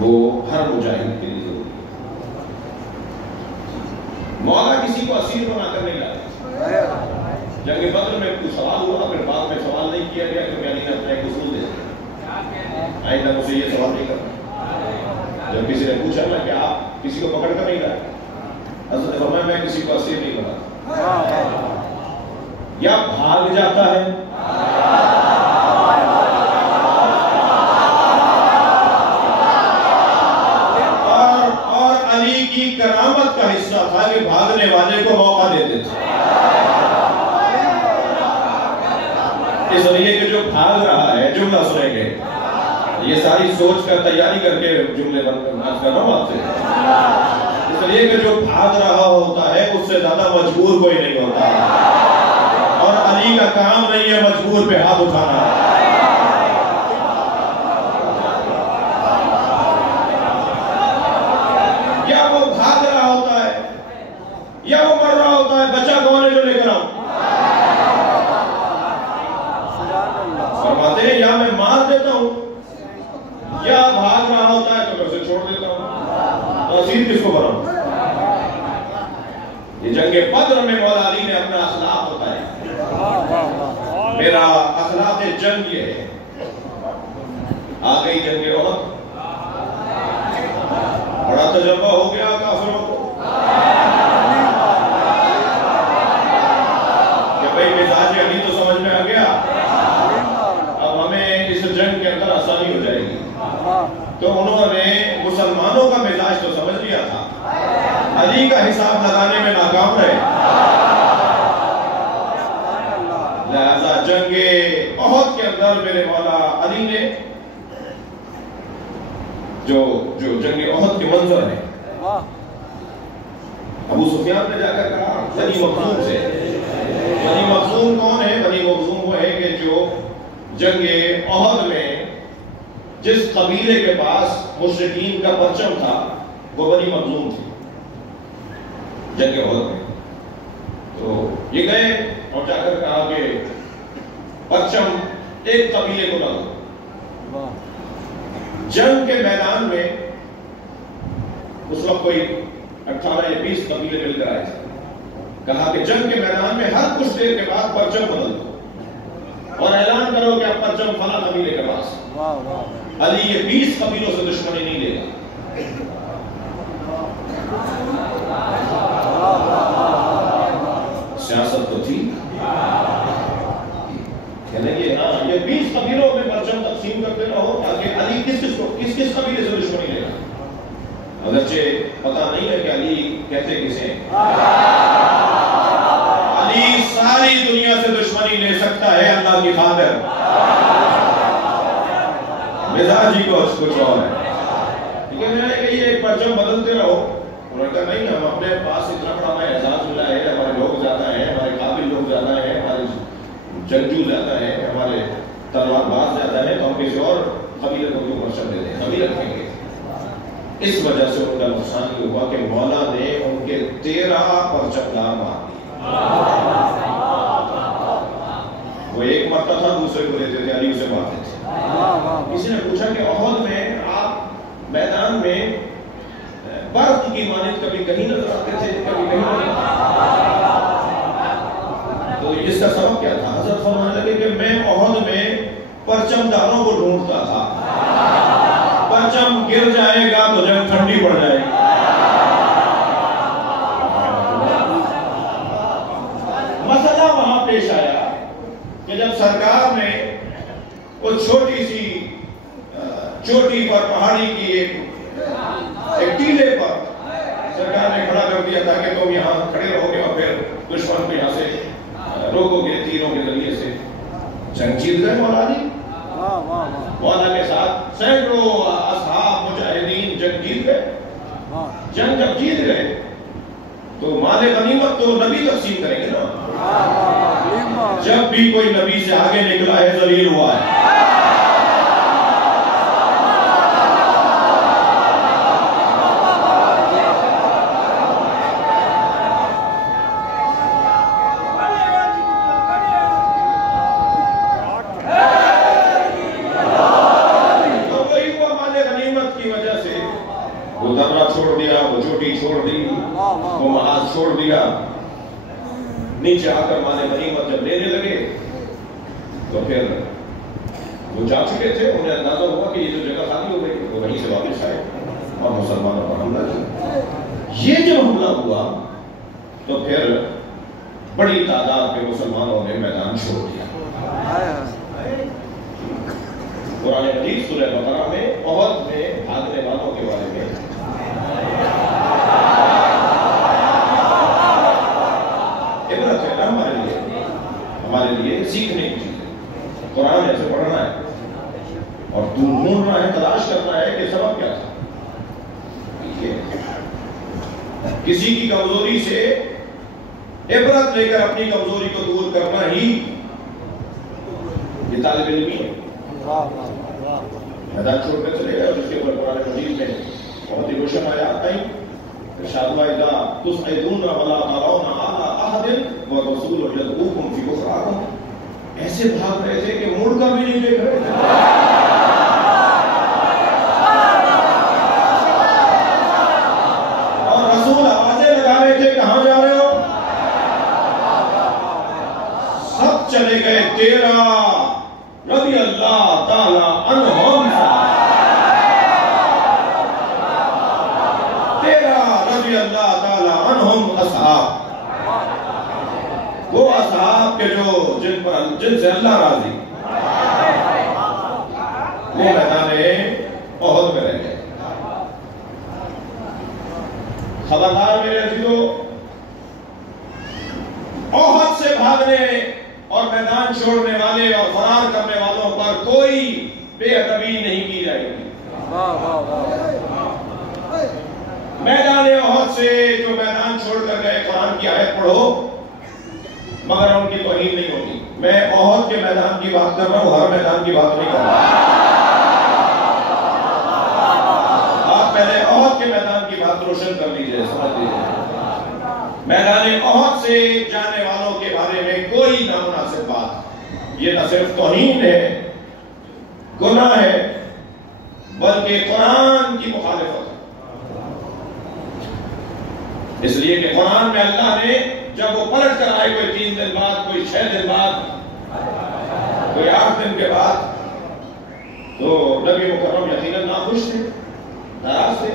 وہ ہر مجاہد کے لیے ضروری ہے۔ مولا کسی کو اسیر بنا کر نہیں لاتا۔ جنگ بدر میں کوئی سوال ہوا، پھر بعد میں سوال نہیں کیا گیا کہ علی نے اپنا ایک اصول دے دیا، آئندہ مجھے یہ سوال نہیں کرنا۔ جب کسی نے پوچھا نا کہ آپ کسی کو پکڑ کر نہیں لائے، حضرت نے فرمایا میں کسی کو اسیر نہیں بناتا، یا بھاگ جاتا ہے اور علی کی کرامت کا حصہ تھا کہ بھاگنے والے کو موقع دیتے تھے، اس لیے کہ جو بھاگ رہا ہے، جملہ سنیں گے، یہ ساری سوچ کر تیاری کر کے جملے بند کر رہا ہوں آپ سے، اس لیے کہ جو بھاگ رہا ہوتا ہے اس سے زیادہ مجبور کوئی نہیں ہوتا، اور علی کا کام نہیں ہے مجبور پہ ہاتھ اٹھانا۔ یا وہ بھاگ رہا ہوتا ہے یا وہ مر رہا ہوتا ہے، بچہ کون ہے جو لے کر آؤں؟ فرماتے ہیں یا میں مار دیتا ہوں یا بھاگ رہا ہوتا ہے تو میں اسے چھوڑ دیتا ہوں، تو اسیر کس کو بناؤں؟ یہ جنگ بدر میں مولا علی نے اپنا اخلاق بتایا، میرا اخلاق جنگ یہ ہے۔ آ گئی جنگ احد، بڑا تجربہ ہو گیا کافروں کو کہ بھئی مزاج علی تو سمجھ میں آ گیا، اب ہمیں اس جنگ کے اندر آسانی ہو جائے گی، تو انہوں نے مسلمانوں کا مزاج تو سمجھ لیا تھا، علی کا حساب لگانے میں ناکام رہے، لہذا جنگ احد کے اندر میرے مولا علی نے جو جنگ احد کے منظر ہے، ابو سفیان نے جا کر کہا بنی مخزوم سے، بنی مخزوم کون ہے؟ بنی مخزوم وہ ہے کہ جو جنگ احد میں جس قبیلے کے پاس مشرکین کا پرچم تھا وہ بنی مخزوم تھی جنگ احد میں، تو یہ گئے اور جا کر کہا کہ پرچم ایک قبیلے کو نہ دو۔ جنگ کے میدان میں اس وقت کوئی 18 یا 20 قبیلے مل کر آئے تھے، کہا کہ جنگ کے میدان میں ہر کچھ دیر کے بعد پرچم بدل دو اور اعلان کرو کہ اب پرچم فلاں قبیلے کے پاس، علی یہ 20 قبیلوں سے دشمنی نہیں لے گا۔ سیاست تو تھی یہ 20 قبیلوں میں پرچم تقسیم کرتے رہو تاکہ علی کس قبیلے سے دشمنی لے گا، اگرچہ پتہ نہیں ہے کہ علی کہتے کسے، علی ساری دنیا سے دشمنی لے سکتا ہے اللہ کی خاطر، مزاج ہی کچھ اور ہے، لیکن میں نے کہا یہ ایک پرچم بدلتے رہو، انہوں نے کہا نہیں ہم اپنے پاس اتنا بڑا ہمیں اعزاز ملا ہے، ہمارے لوگ زیادہ ہیں، ہمارے قابل لوگ زیادہ ہیں، ہمارے جنگجو زیادہ ہیں، ہمارے تلوار باز زیادہ ہیں، تو ہم کسی اور قبیلے کو کیوں پرچم دے دیں، ہم ہی رکھیں گے۔ اس وجہ سے ان کا نقصان یہ ہوا کہ مولا نے ان کے 13 پرچم دار مار دیے، وہ ایک مرتا تھا دوسرے کو دیتے تھے، علی اسے مارتے تھے۔ کسی نے پوچھا کہ احد میں آپ میدان میں برف کی مانند کبھی کہیں نظر آتے تھے کبھی کہیں نہیں، تو اس کا سبب کیا تھا؟ حضرت فرمانے لگے کہ میں احد میں پرچم داروں کو ڈھونڈتا تھا، پرچم گر جائے گا تو جنگ ٹھنڈی پڑ جائے گی، مسئلہ وہاں پیش آیا کہ جب سرکار نے وہ چھوٹی سی چوٹی پر پہاڑی کی ایک ٹیلے پر سرکار نے کھڑا کر دیا تاکہ تم یہاں کھڑے رہو گے اور پھر دشمن کو یہاں سے روکو گے، تیروں کے ذریعے سے جنگ جیت گئے مولا علی، مولا کے ساتھ سینکڑوں اصحاب مجاہدین جنگ جیت گئے۔ جنگ جب جیت گئے تو مال غنیمت تو نبی تقسیم کریں گے نا، جب بھی کوئی نبی سے آگے نکلا ہے ذلیل ہوا ہے، کی وجہ سے درہ چھوڑ دیا، وہ چوٹی چھوڑ دی، وہ محاذ چھوڑ دیا. نیچے آ کر مال غنیمت جب لینے لگے تو پھر وہ جا چکے تھے، انہیں اندازہ ہوا کہ یہ جو جگہ خالی ہو گئی، وہ وہیں سے واپس آئے اور مسلمانوں پر حملہ کیا. یہ جب حملہ ہوا تو پھر بڑی تعداد کے مسلمانوں نے میدان چھوڑ دیا. قرآن مجید سورہ بقرہ میں احد میں بھاگنے والوں کے بارے میں عبرت ہے نا ہمارے لیے سیکھنے کی چیز ہے. قرآن ایسے پڑھنا ہے اور ڈھونڈنا ہے، تلاش کرنا ہے کہ سبب کیا تھا. کسی کی کمزوری سے عبرت لے کر اپنی کمزوری کو دور کرنا ہی یہ طالب علمی ہے. میدان چھوڑ کر چلے گئے اور جس کے اوپر قرآن مجید میں بہت ہی روشن آیات آئی. ارشاد اذا تصعدون ولا ترون على احد والرسول يدعوكم في اخراكم. ایسے بھاگ رہے تھے کہ مڑ کر بھی نہیں دیکھ رہے تھے. اور رسول آوازیں لگا رہے تھے کہاں جا رہے ہو. سب چلے گئے. تیرا رضی اللہ تعالی عنہم، تیرا رضی اللہ تعالی عنہم اصحاب، وہ اصحاب کے جو جن سے اللہ راضی، وہ میدان احد میں رہ گئے. خبردار میرے عزیزو، احد سے بھاگنے اور میدان چھوڑنے والے اور فرار کرنے والوں پر کوئی بے ادبی نہیں کی جائے گی. میدان احد سے جو میدان چھوڑ کر گئے، قرآن کی آیت پڑھو مگر ان کی توہین نہیں ہوگی. میں احد کے میدان کی بات کر رہا ہوں، ہر میدان کی بات نہیں کر رہا. آپ پہلے احد کے میدان کی بات روشن کر لیجئے، سمجھ لیجئے. میدان احد سے جانے والوں کے بارے میں کوئی نامناسب بات، یہ نہ صرف توہین ہے، گناہ ہے، بلکہ قرآن کی مخالفت ہے. اس لیے کہ قرآن میں اللہ نے جب وہ پلٹ کر آئے، کوئی 3 دن بعد، کوئی 6 دن بعد، کوئی 8 دن کے بعد، تو نبی مکرم یقیناً ناخوش تھے، ناراض تھے.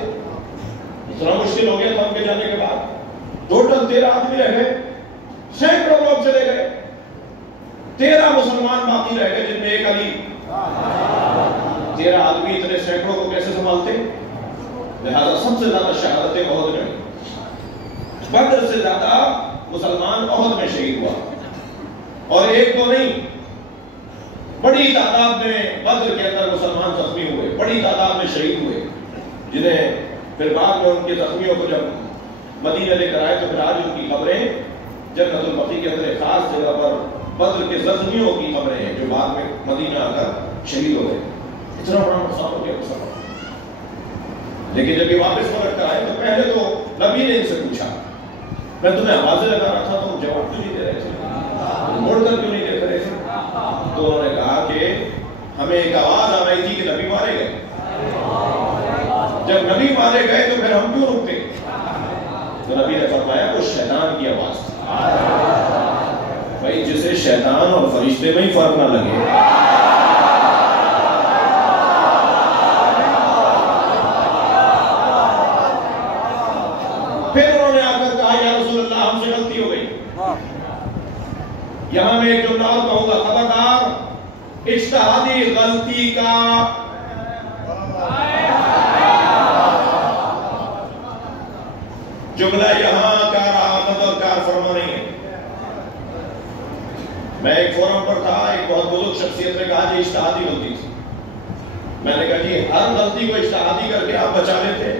اتنا مشکل ہو گیا تھا ان کے جانے کے بعد. ٹوٹل 13 آدمی رہ گئے، سینکڑوں لوگ چلے گئے، 13 مسلمان باقی رہ گئے جن میں ایک علی. 13 آدمی اتنے سینکڑوں کو کیسے سنبھالتے؟ لہذا سب سے زیادہ شہادتیں احد میں. بدر سے زیادہ مسلمان احد میں شہید ہوا، اور ایک تو نہیں، بڑی تعداد میں بدر کے اندر مسلمان زخمی ہوئے، بڑی تعداد میں شہید ہوئے، جنہیں پھر بعد میں ان کے زخمیوں کو جب مدینہ لے کر آئے تو پھر آج ان کی قبریں جنت البقیع کے اندر ایک خاص جگہ پر بدر کے زخمیوں کی قبریں ہیں جو بعد میں مدینہ آ کر شہید ہو گئے. اتنا بڑا نقصان ہو گیا مسلمان. لیکن جب یہ واپس پلٹ کر آئے تو پہلے تو نبی نے ان سے پوچھا، میں تمہیں آوازیں لگا رہا تھا، تم جواب کیوں نہیں دے رہے تھے، موڑ کر کیوں نہیں دیکھ رہے تھے؟ تو انہوں نے کہا کہ ہمیں ایک آواز آ رہی تھی کہ نبی مارے گئے. جب نبی مارے گئے تو پھر ہم کیوں رکتے؟ تو نبی نے فرمایا وہ شیطان کی آواز تھی. بھائی جسے شیطان اور فرشتے میں ہی فرق نہ لگے، پھر انہوں نے آ کر کہا یا رسول اللہ ہم سے غلطی ہو گئی. یہاں میں ایک جملہ اور کہوں گا، خبردار اجتہادی غلطی کا جملہ یہاں کار آمد اور کار فرما نہیں ہے. میں ایک فورم پر تھا، ایک بہت بزرگ شخصیت نے کہا جی اجتہادی غلطی تھی. میں نے کہا جی ہر غلطی کو اجتہادی کر کے آپ بچا لیتے.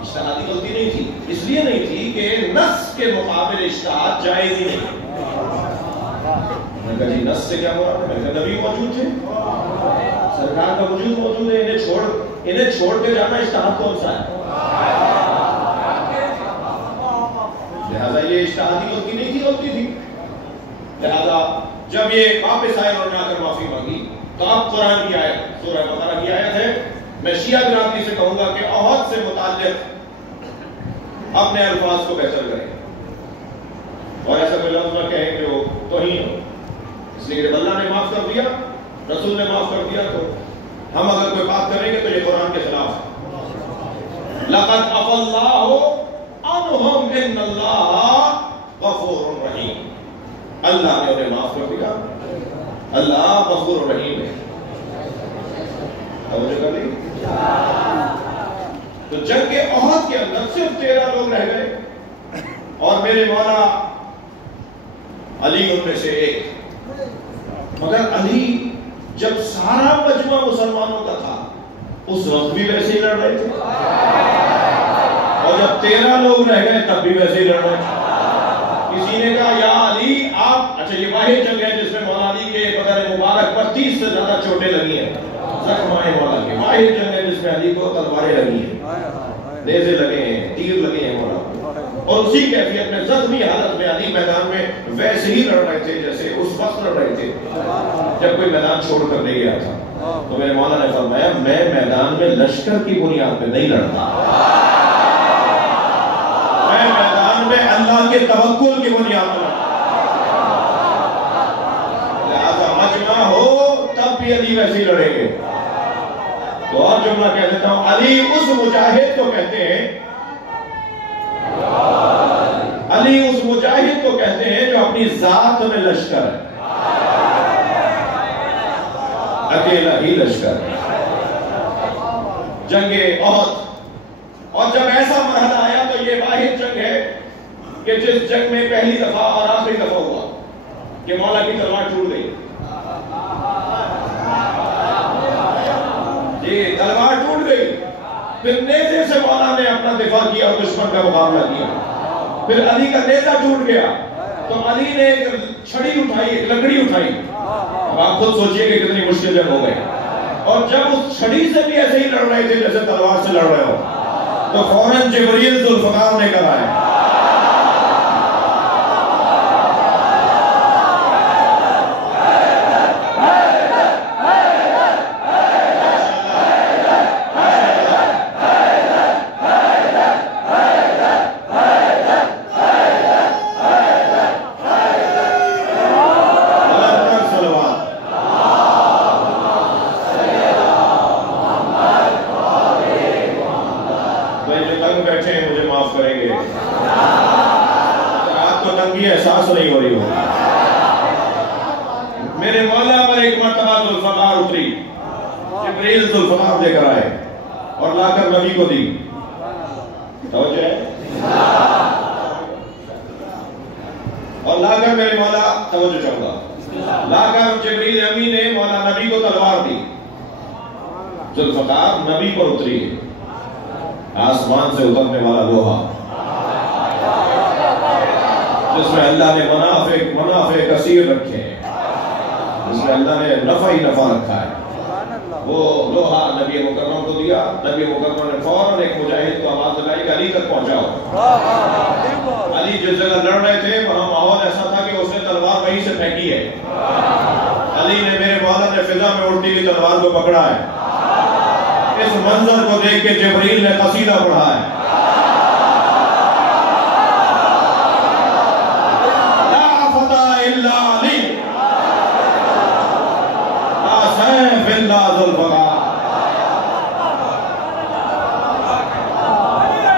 اجتہادی غلطی نہیں تھی، اس لیے نہیں تھی کہ نص کے مقابل اجتہاد جائز ہی نہیں. میں نے کہا جی نص سے کیا مراد ہے؟ میں نے کہا نبی موجود تھے، سرکار کا وجود موجود ہے، انہیں چھوڑ کے جانا اجتہاد کون سا ہے؟ لہذا یہ اجتہادی غلطی نہیں تھی، غلطی تھی. لہذا جب یہ واپس آئے اور نے آ کر معافی مانگی تو اب قرآن کی آیت، سورہ بقرہ کی آیت ہے میں شیعہ برادری سے کہوں گا کہ احد سے متعلق اپنے الفاظ کو بہتر کریں اور ایسا کوئی لفظ نہ کہیں کہ وہ توہین ہو، اس لیے کہ اللہ نے معاف کر دیا، رسول نے معاف کر دیا، تو ہم اگر کوئی بات کریں گے تو یہ قرآن کے خلاف ہے۔ لَقَدْ عَفَا اللَّهُ عَنْهُمْ إِنَّ اللَّهَ غَفُورٌ رَحِيمٌ، اللہ نے انہیں معاف کر دیا، اللہ غفور رحیم ہے۔ توجہ کر لی؟ تو جنگ احد کے اندر صرف 13 لوگ رہ گئے اور میرے مولا علی ان میں سے ایک، مگر علی جب سارا مجموعہ مسلمانوں کا تھا اس وقت بھی ویسے ہی لڑ رہے تھے، اور جب 13 لوگ رہ گئے تب بھی ویسے ہی لڑ رہے تھے۔ کسی نے کہا یا علی آپ، اچھا یہ واحد جنگ ہے جس میں مولا علی کے بدن مبارک پر 30 سے زیادہ چوٹیں لگی ہیں، زخم آئے مولا کے، واحد جنگ ہے جس میں علی کو تلواریں لگی ہیں، نیزے لگے ہیں، تیر لگے ہیں مولا، اور اسی کیفیت میں زخمی حالت میں علی میدان میں ویسے ہی لڑ رہے تھے جیسے اس وقت لڑ رہے تھے جب کوئی میدان چھوڑ کر نہیں گیا تھا۔ تو میرے مولا نے فرمایا میں میدان میں لشکر کی بنیاد پہ نہیں لڑتا، میں میدان میں اللہ کے توکل کی بنیاد پہ لڑتا، لہذا مجمع ہو تب بھی علی ویسے ہی لڑیں گے۔ تو اور جملہ کہہ دیتا ہوں، علی اس مجاہد کو کہتے ہیں، علی اس مجاہد کو کہتے ہیں جو اپنی ذات میں لشکر ہے، اکیلا ہی لشکر ہے۔ جنگ احد، اور جب ایسا مرحلہ آیا تو یہ واحد جنگ ہے کہ جس جنگ میں پہلی دفعہ اور آخری دفعہ ہوا کہ مولا کی تلوار ٹوٹ گئی، جی تلوار ٹوٹ گئی، پھر نیزے سے مولا نے اپنا دفاع کیا اور دشمن کا مقابلہ کیا، پھر علی کا نیزہ ٹوٹ گیا تو علی نے ایک چھڑی اٹھائی، ایک لکڑی اٹھائی، اب آپ خود سوچئے کہ کتنی مشکل جنگ ہو گئی، اور جب اس چھڑی سے بھی ایسے ہی لڑ رہے تھے جیسے تلوار سے لڑ رہے ہو تو فوراً جبریل ذوالفقار نے کہا ہے، احساس نہیں ہو رہی ہو۔ میرے مولا پر ایک مرتبہ ذوالفقار اتری، جبریل ذوالفقار لے کر آئے اور لا کر نبی کو دی، توجہ ہے، اور لا کر میرے مولا، توجہ چاہوں گا، لا کر جبریل امین نے مولا نبی کو تلوار دی، ذوالفقار نبی پر اتری، آسمان سے اترنے والا لوہا جس میں اللہ نے منافع کثیر رکھے ہیں، جس میں اللہ نے نفع ہی نفع رکھا ہے، وہ لوہا نبی مکرم کو دیا۔ نبی مکرم نے فوراً ایک مجاہد کو آواز لگائی کہ علی تک پہنچاؤ۔ علی جس جگہ لڑ رہے تھے وہاں ماحول ایسا تھا کہ اس نے تلوار وہیں سے پھینکی ہے، علی نے میرے مولا نے فضا میں اڑتی ہوئی تلوار کو پکڑا ہے، اس منظر کو دیکھ کے جبریل نے قصیدہ پڑھا ہے،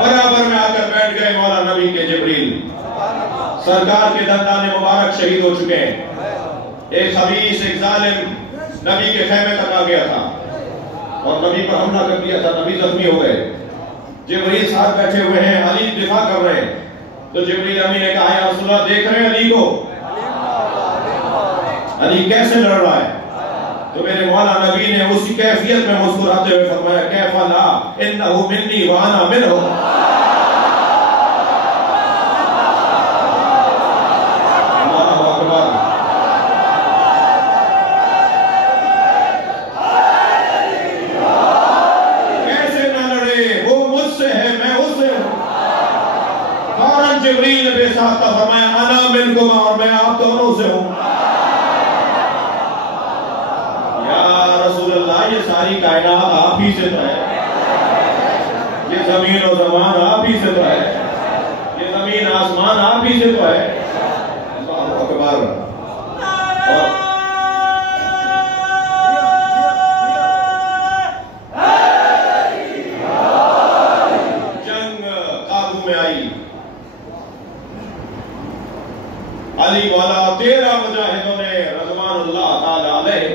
برابر میں آ کر بیٹھ گئے مولا نبی کے جبریل، سرکار کے دندان مبارک شہید ہو چکے ہیں، ایک خبیث، ایک ظالم نبی کے خیمے تک آ گیا تھا اور نبی پر حملہ کر دیا تھا، نبی زخمی ہو گئے، جبریل ساتھ بیٹھے ہوئے ہیں، علی دفاع کر رہے ہیں، تو جبریل امین نے کہا یا رسول اللہ دیکھ رہے ہیں علی کو، علی کیسے لڑ رہا ہے؟ تو میرے مولا نبی نے اسی کیفیت میں مسکراتے ہوئے فرمایا کیف لا انہ منی وانا منہ، اللہ اکبر، کیسے نہ لڑے، وہ مجھ سے ہے میں اس سے ہوں۔ فوراً جبریل نے بے ساختہ فرمایا انا منکم، اور میں آپ دونوں سے ہوں۔ یہ ساری کائنات آپ ہی سے تو ہے، یہ زمین و زمان آپ ہی سے تو ہے، یہ زمین آسمان آپ ہی سے تو ہے۔ اللہ اکبر۔ جنگ قابو میں آئی، علی والا 13 مجاہدوں نے رضوان اللہ تعالی علیہ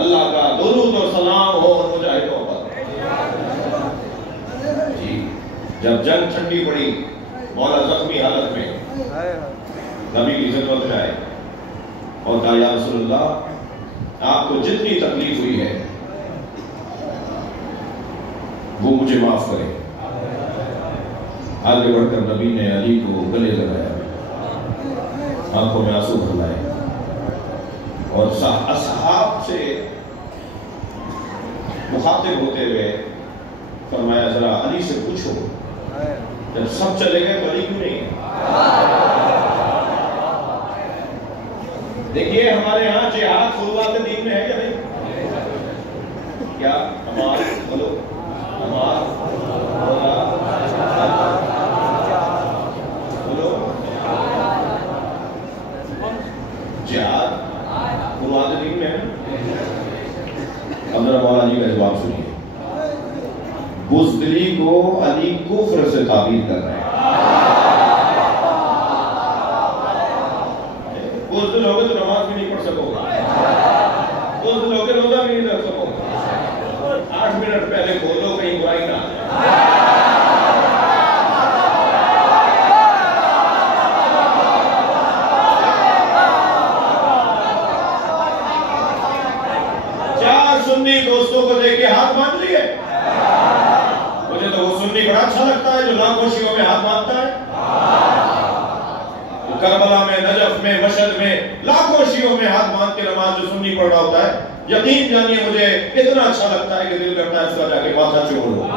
اللہ کا درود و سلام ہو ان مجاہدوں پر۔ جی جب جنگ ٹھنڈی پڑی، مولا زخمی حالت میں نبی کی خدمت میں آئے اور کہا یا رسول اللہ آپ کو جتنی تکلیف ہوئی ہے وہ مجھے معاف کرے۔ آگے بڑھ کر نبی نے علی کو گلے لگایا، آنکھوں میں آنسو بھر لائے اور اصحاب سے مخاطب ہوتے ہوئے فرمایا ذرا علی سے پوچھو جب سب چلے گئے تو علی کیوں نہیں ہے؟ دیکھیے ہمارے ہاں جہاد فروغات دین میں ہے کیا نہیں؟ کیا ہمارے بولو جہاد فروغات دین میں ہے۔ اب ذرا مولا علی کا جواب سنیے، بزدلی کو علی کفر سے تعبیر کر رہے ہیں۔ بزدل ہوگے تو نماز بھی نہیں پڑھ سکو گے، بزدل ہوگے روزہ بھی نہیں رکھ سکو گے۔ 8 منٹ پہلے کھولو کہیں برائی نہ آئے۔ سنی دوستوں کو دیکھ کے ہاتھ باندھ لیے، مجھے تو وہ سنی بڑا اچھا لگتا ہے جو لاکھوں شیعوں میں ہاتھ باندھتا ہے۔ کربلا میں، نجف میں، مشہد میں لاکھوں شیعوں میں ہاتھ باندھ کے نماز جو سنی پڑھ رہا ہوتا ہے، یقین جانیے مجھے اتنا اچھا لگتا ہے کہ دل کرتا ہے اس کا جا کے ماتھا چوم لوں۔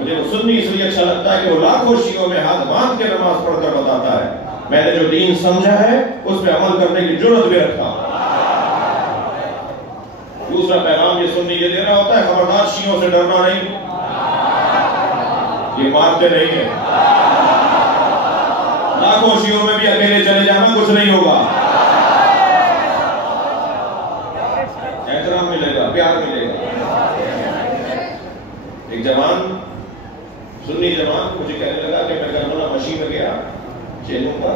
مجھے وہ سنی اس لیے اچھا لگتا ہے کہ وہ لاکھوں شیعوں میں ہاتھ باندھ کے نماز پڑھ کر بتاتا ہے میں نے جو دین سمجھا ہے اس پہ عمل کرنے کی جرأت بھی رکھتا ہوں۔ دوسرا پیغام یہ سنی یہ دے رہا ہوتا ہے خبردار شیعوں سے ڈرنا نہیں، یہ مانتے نہیں ہیں، لاکھوں شیعوں میں بھی اکیلے چلے جانا کچھ نہیں ہوگا، احترام ملے گا، پیار ملے گا۔ ایک جوان سنی جوان مجھے کہنے لگا کہ میں کربلا مشین میں گیا چینوں پر،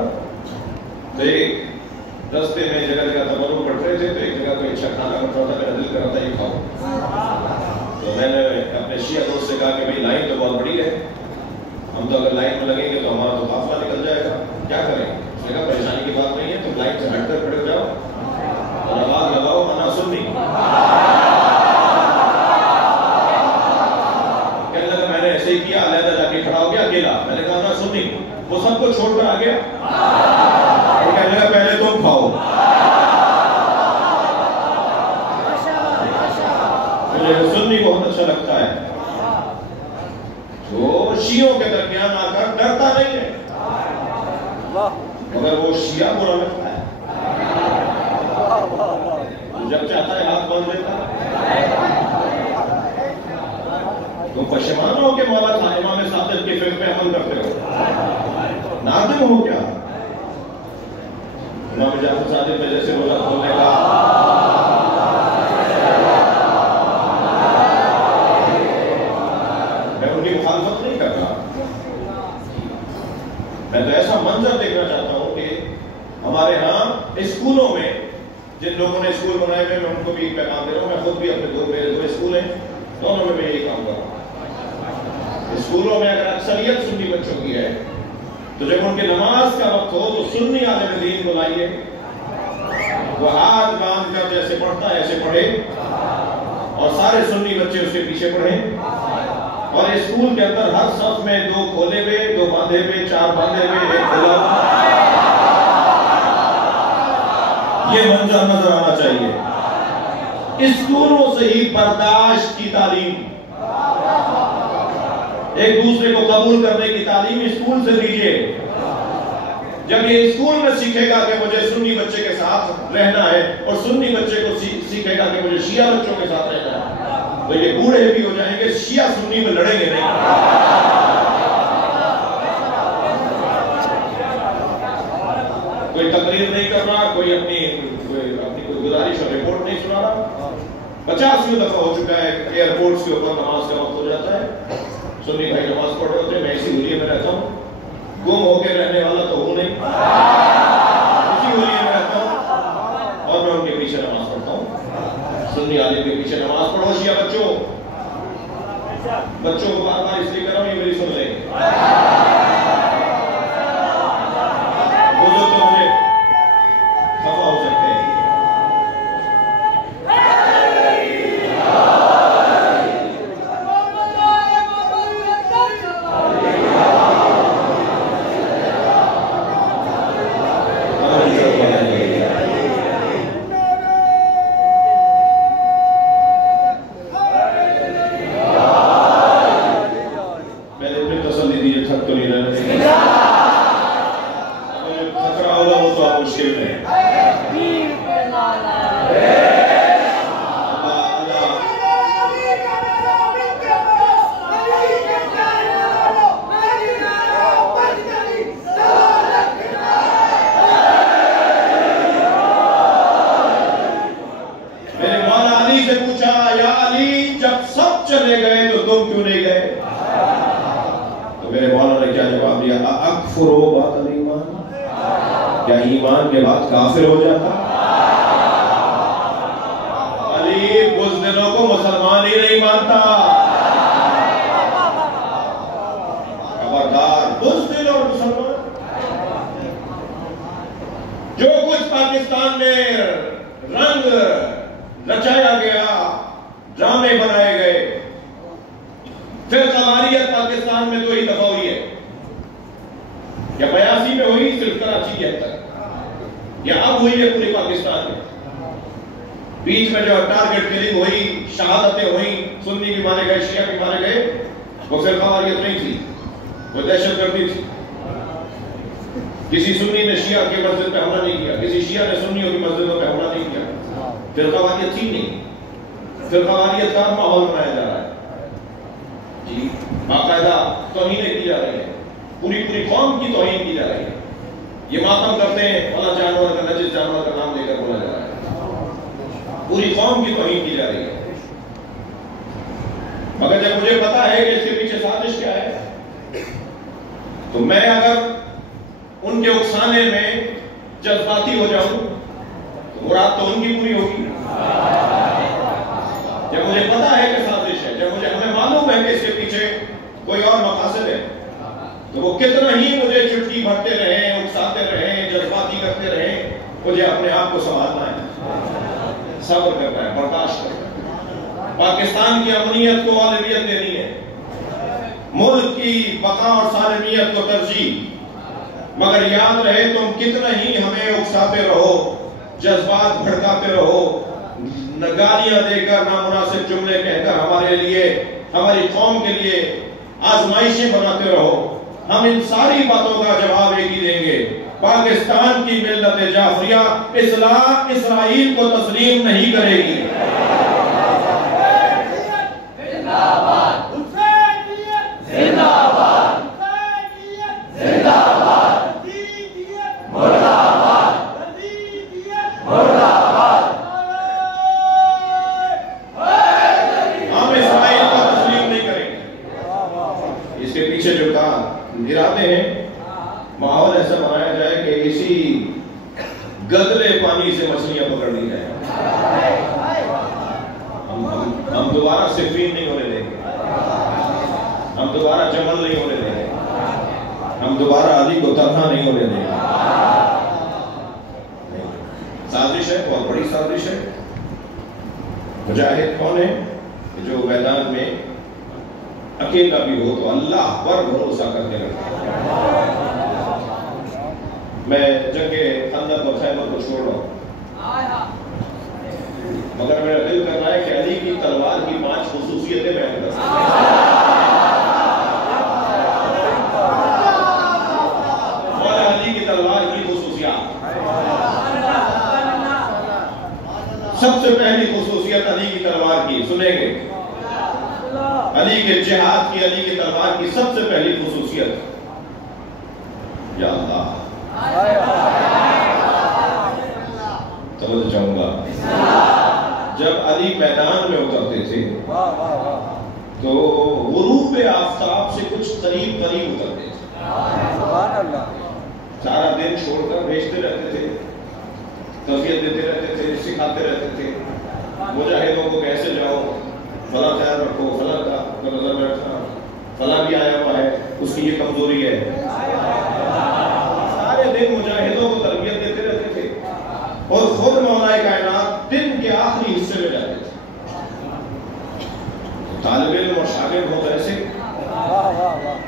تو ایک رستے میں جگہ جگہ تمرو پڑھ رہے تھے، تو ایک جگہ کوئی اچھا کھانا پڑتا تھا، میرا دل کرتا یہ کھاؤ۔ تو میں نے اپنے شیعہ دوست سے کہا کہ بھائی لائن تو بہت بڑی ہے، ہم تو اگر لائن میں لگیں گے تو ہمارا تو قافلہ نکل جائے گا، کیا کریں؟ اس نے کہا پریشانی کی بات نہیں ہے، تم لائن سے ہٹ کر کھڑے ہو جاؤ اور آواز لگاؤ انا سنی۔ کہنے لگا میں نے ایسے ہی کیا، علیحدہ جا کے کھڑا ہو گیا اکیلا، میں نے کہا انا سنی، وہ سب کو چھوڑ کر آ گیا اور کہنے لگا پہلے تم کھاؤ۔ مجھے سنی بہت اچھا لگتا ہے جو شیعوں کے درمیان آ کر ڈرتا نہیں ہے، مگر وہ شیعہ برا لگتا ہے، جب چاہتا ہے ہاتھ باندھ دیتا ہے۔ تم پشیمان ہو کہ مولا امام صادق کے فقہ پہ عمل کرتے ہو، نادم ہو کیا؟ امام جعفر صادق میں جیسے روزہ کھولنے کا میں ان کی مخالفت نہیں کر رہا، میں تو ایسا منظر دیکھنا چاہتا ہوں کہ ہمارے ہاں اسکولوں میں جن لوگوں نے اسکول بنائے ہوئے میں ان کو بھی پیغام دے رہا ہوں، میں خود بھی اپنے میرے دو اسکول ہیں، دونوں میں میں یہی کام کر رہا ہوں۔ اسکولوں میں اگر اکثریت سنی بچوں کی ہے تو جب ان کے نماز کا وقت ہو تو سنی عالم دین کو لائیے، وہ ہاتھ باندھ کر جیسے پڑھتا ہے ایسے پڑھے اور سارے سنی بچے اس کے پیچھے پڑھیں، اور اسکول کے اندر ہر صف میں 2 کھولے ہوئے، 2 باندھے ہوئے، 4 باندھے ہوئے، 1 کھولا ہوا، یہ منظر نظر آنا چاہیے۔ اسکولوں سے ہی برداشت کی تعلیم، ایک دوسرے کو قبول کرنے کی تعلیم اسکول سے دیجیے۔ جب یہ اسکول میں سیکھے گا کہ مجھے سنی بچے کے ساتھ رہنا ہے اور سنی بچے کو سیکھے گا کہ مجھے شیعہ بچوں کے ساتھ رہنا ہے، تو یہ بوڑھے بھی ہو جائیں گے، شیعہ سنی میں لڑیں گے نہیں۔ کوئی تقریر نہیں کر رہا، کوئی اپنی گزارش اور رپورٹ نہیں سنا رہا۔ 50 دفعہ ہو چکا ہے ایئرپورٹس کے اوپر نماز کا وقت ہو جاتا ہے، سنی بھائی نماز پڑھ رہے ہوتے ہیں، میں اسی حلیے میں رہتا ہوں، گم ہو کے رہنے والا تو ہوں نہیں، اسی حلیے میں رہتا ہوں اور میں ان کے پیچھے نماز پڑھتا ہوں۔ سنی عالم کے پیچھے نماز پڑھو، شیعہ بچوں کو بار بار اس لیے کر رہا ہوں، یہ میری سن لیں گے۔ وہ لوگ تو مجھے خفا ہو سکتے ہیں۔ کیا ایمان کے بعد کافر ہو جاتا؟ علی بزدلوں کو مسلمان ہی نہیں مانتا۔ خبردار بزدل اور مسلمان، جو کچھ پاکستان میں رنگ رچایا گیا، ڈرامے بنائے گئے، فرقہ واریت پاکستان میں 2 ہی دفعہ ہوئی ہے، یا 82 میں ہوئی صرف کراچی کے حد تک، یا اب ہوئی ہے پورے پاکستان میں۔ بیچ میں جو ٹارگٹ کلنگ ہوئی، شہادتیں ہوئی، سنی بھی مارے گئے، شیعہ بھی مارے گئے، وہ فرقہ واریت نہیں تھی، وہ دہشت گردی تھی۔ کسی سنی نے شیعہ کی مسجد پہ حملہ نہیں کیا، کسی شیعہ نے سنیوں کی مسجدوں پہ حملہ نہیں کیا، فرقہ واریت تھی نہیں۔ فرقہ واریت کا ماحول بنایا جا رہا ہے، جی باقاعدہ توہینیں کی جا رہی ہیں، پوری قوم کی توہین کی جا رہی ہے۔ یہ ماتم کرتے ہیں، فلاں جانور کا، نجس جانور کا نام لے کر بولا جا رہا ہے، پوری قوم کی توہین کی جا رہی ہے۔ مگر جب مجھے پتا ہے کہ اس کے پیچھے سازش کیا ہے، تو میں اگر ان کے اکسانے میں جذباتی ہو جاؤں تو مراد تو ان کی پوری ہوگی۔ جب مجھے پتا ہے کہ سازش ہے، جب ہمیں معلوم ہے کہ اس کے پیچھے کوئی اور مقاصد ہے، تو وہ کتنا ہی مجھے چٹکی بھرتے رہیں، اکساتے رہیں، جذباتی کرتے رہیں، مجھے اپنے آپ کو سنبھالنا ہے، صبر کرنا ہے، برداشت کرنا ہے۔ پاکستان کی امنیت کو غالبیت دینی ہے، ملک کی بقا اور سالمیت کو ترجیح، مگر یاد رہے تم کتنا ہی ہمیں اکساتے رہو، جذبات بھڑکاتے رہو، گالیاں دے کر، نامناسب جملے کہہ کر ہمارے لیے، ہماری قوم کے لیے آزمائشیں بناتے رہو، ہم ان ساری باتوں کا جواب ایک ہی دیں گے۔ پاکستان کی ملت جعفریہ اسرائیل کو تسلیم نہیں کرے گی۔ ارادے ہیں ماحول ایسا بنایا جائے کہ اسی گدلے پانی سے مچھلیاں پکڑ لی جائیں، ہم دوبارہ صفین نہیں ہونے دیں گے، ہم دوبارہ جمل نہیں ہونے دیں گے، ہم دوبارہ علی کو تنہا نہیں ہونے دیں گے۔ سازش ہے، بہت بڑی سازش ہے۔ مجاہد کون ہے؟ جو میدان میں اکیلا بھی ہو تو اللہ پر بھروسہ کرنے لگتا ہے۔ میں جنگ خندق اور خیبر کو چھوڑ رہا ہوں، مگر میرا دل کر رہا ہے کہ علی کی تلوار کی 5 خصوصیتیں بیان کر سکتا ہوں۔ مولا علی کی تلوار سب سے پہلی خصوصیت علی کی تلوار کی سنیں گے، علی کے جہاد کی، علی کی تلوار کی سب سے پہلی خصوصیت، یا اللہ توجہ چاہوں گا، جب علی میدان میں اترتے تھے تو غروب آفتاب سے کچھ قریب قریب اترتے تھے، سارا دن چھوڑ کر بھیجتے رہتے تھے، تربیت دیتے رہتے تھے، سکھاتے رہتے تھے مجاہدوں کو کیسے جاؤ، فلاں خیال رکھو، فلاں کا نظر میں رکھنا، فلاں بھی آیا ہوا ہے اس کی یہ کمزوری ہے، سارے دن مجاہدوں کو تربیت دیتے رہتے تھے، اور خود مولا کائنات دن کے آخری حصے میں جاتے تھے۔ طالب علم اور شاگرد ہو ایسے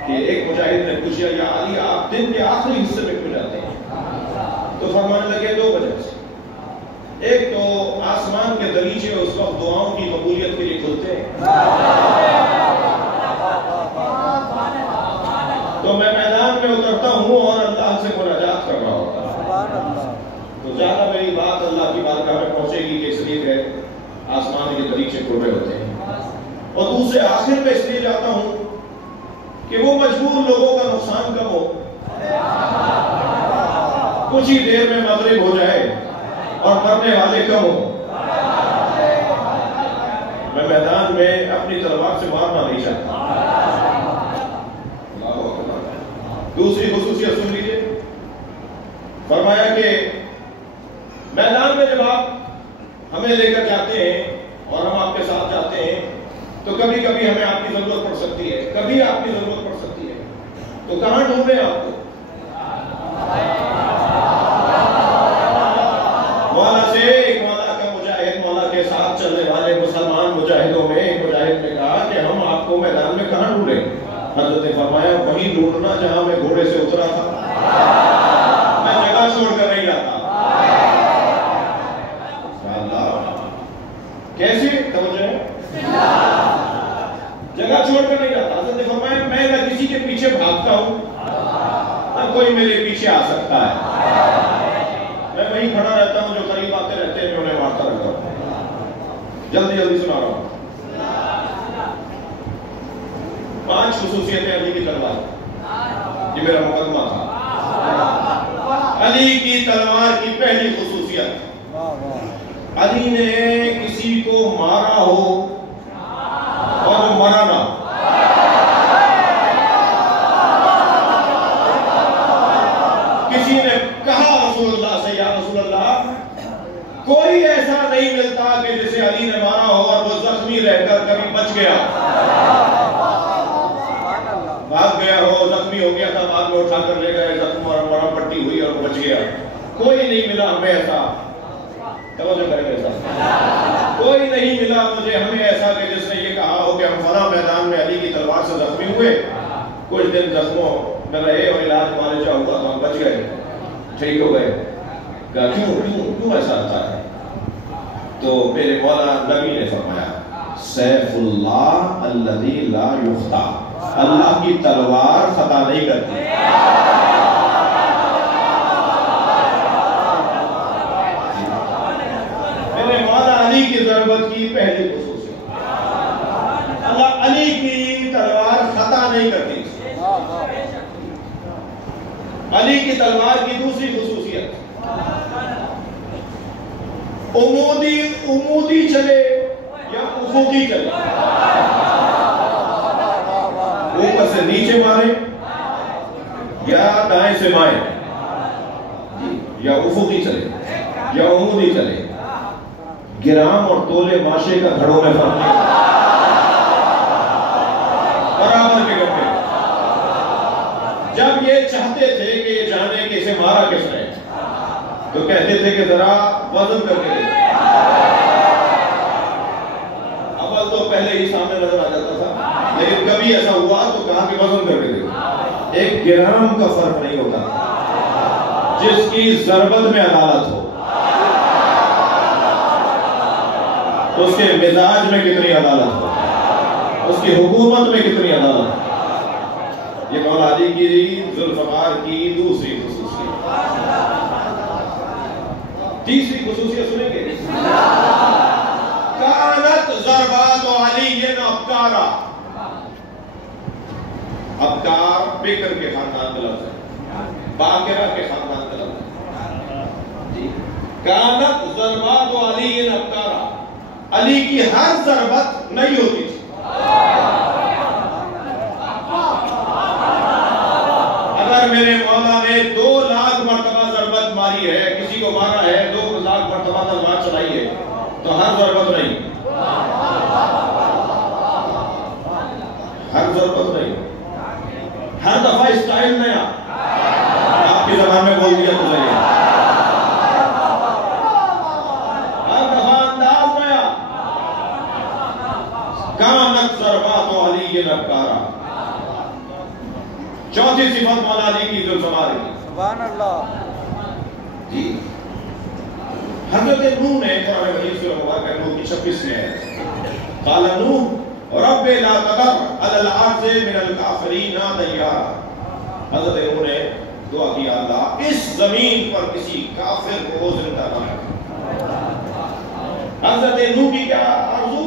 کہ ایک مجاہد نے پوچھا یا علی آپ دن کے آخری حصے میں کیوں جاتے ہیں؟ تو فرمانے لگے دو وجہ سے، ایک تو آسمان کے دریچے اس وقت دعاؤں کی قبولیت کے لیے کھلتے ہیں، تو میں میدان میں اترتا ہوں اور اللہ سے مناجات کر رہا ہوتا، تو زیادہ میری بات اللہ کی بارگاہ میں پہنچے گی کہ اس لیے کہ آسمان کے دریچے کھلے ہوتے ہیں، اور دوسرے آخر میں اس لیے جاتا ہوں کہ وہ مجبور لوگوں کا نقصان کم ہو، کچھ ہی دیر میں مغرب ہو جائے اور مرنے والے کم ہو، میں میدان میں اپنی تلوار سے مارنا نہیں چاہتا۔ دوسری خصوصیت سن لیجیے، فرمایا کہ میدان میں جب آپ ہمیں لے کر جاتے ہیں اور ہم آپ کے ساتھ جاتے ہیں تو کبھی کبھی ہمیں آپ کی ضرورت پڑ سکتی ہے، کبھی آپ کی ضرورت پڑ سکتی ہے، تو کہاں ڈھونڈیں آپ کو؟ مولا سے ایک مولا کا مجاہد، مولا کے ساتھ چلنے والے مسلمان مجاہدوں میں ایک مجاہد نے کہا کہ ہم آپ کو میدان میں کہاں ڈھونڈیں؟ حضرت نے فرمایا وہیں ڈھونڈنا جہاں میں گھوڑے سے اترا تھا، میں جگہ چھوڑ کر نہیں جاتا۔ کیسے توجہ ہے؟ جگہ چھوڑ کر نہیں جاتا۔ حضرت نے فرمایا میں نہ کسی کے پیچھے بھاگتا ہوں نہ کوئی میرے پیچھے آ سکتا ہے، میں وہیں کھڑا رہتا ہوں، جو قریب آتے رہتے ہیں میں انہیں مارتا رہتا ہوں۔ جلدی جلدی سنا رہا ہوں۔ 5 خصوصیتیں علی کی تلوار، یہ میرا مقدمہ تھا۔ علی کی تلوار کی پہلی خصوصیت، علی نے کسی کو مارا ہو اور مرا نہ، کسی نے کہا رسول اللہ سے یا رسول اللہ کوئی ایسا نہیں ملتا کہ جسے علی نے مارا ہو اور وہ زخمی رہ کر کبھی بچ گیا، بھاگ گیا ہو، زخمی ہو گیا تھا، بعد میں اٹھا کر لے گئے، زخم اور مرا پٹی ہوئی اور بچ گیا، کوئی نہیں ملا ہمیں ایسا، توجہ کریں ایسا، کوئی نہیں ملا مجھے ہمیں ایسا کہ جس نے یہ کہا ہو کہ ہم فلاں میدان میں علی کی تلوار سے زخمی ہوئے، کچھ دن زخموں میں رہے اور علاج معالجہ ہوا تو ہم بچ گئے، ٹھیک ہو گئے۔ کہا کیوں ایسا ہوتا ہے؟ تو میرے مولا نبی نے فرمایا سیف اللہ الذی لا یخطا، اللہ کی تلوار خطا نہیں کرتی۔ میرے مولا علی کی ضربت کی پہلی خصوصیت، اللہ علی کی تلوار خطا نہیں کرتی۔ علی کی تلوار کی دوسری خصوصیت، عمودی چلے یا افقی چلے، اوپر سے نیچے مارے یا دائیں سے بائیں، یا افقی چلے یا عمودی چلے، گرام اور تولے ماشے کا گھڑوں میں فرق نہیں، برابر کے گھڑے۔ جب یہ چاہتے تھے کہ یہ جانے کہ اسے مارا کس نے تو کہتے تھے کہ ذرا وزن کر کے دے، اول تو پہلے ہی سامنے نظر آ جاتا تھا، لیکن کبھی ایسا ہوا تو کہا کہ وزن کر کے دے۔ ایک گرام کا فرق نہیں ہوتا، جس کی ضربت میں عدالت ہو اس کے مزاج میں کتنی عدالت ہو، اس کی حکومت میں کتنی عدالت ہو۔ یہ مولا علی کی ذوالفقار کی دوسری خصوصیت۔ تیسری خصوصیت سنیں گے، کانت ضربات علی ابکارا. ابکار بکر کے خاندان کا لفظ ہے، باقرہ کے خاندان کا لفظ ہے. کانت ضربات علی ابکارا، علی کی ہر ضربت نہیں ہوتی تھی. اگر میرے مولا نے 2 لاکھ مرتبہ ضربت ماری ہے، کسی کو مارا ہے، 2 لاکھ مرتبہ تلوار چلائی ہے، تو ہر ضربت نہیں، ہر ضربت نہیں، ہر دفعہ اسٹائل نیا. آپ کی زبان میں بول دیا تو لگے، ہر دفعہ انداز نیا. کانت ضربات علی ابکارا. چوتھی صفت مولا علی کی جو سوال ہے، سبحان اللہ. جی حضرت نوح نے قرآن مجید سورہ مبارکہ نوح کی 26 میں ہے، قال نوح رب لا تذر علی الارض من الکافرین دیارا. حضرت نوح نے دعا کی، اللہ اس زمین پر کسی کافر کو زندہ نہ رکھ. حضرت نوح کی کیا آرزو؟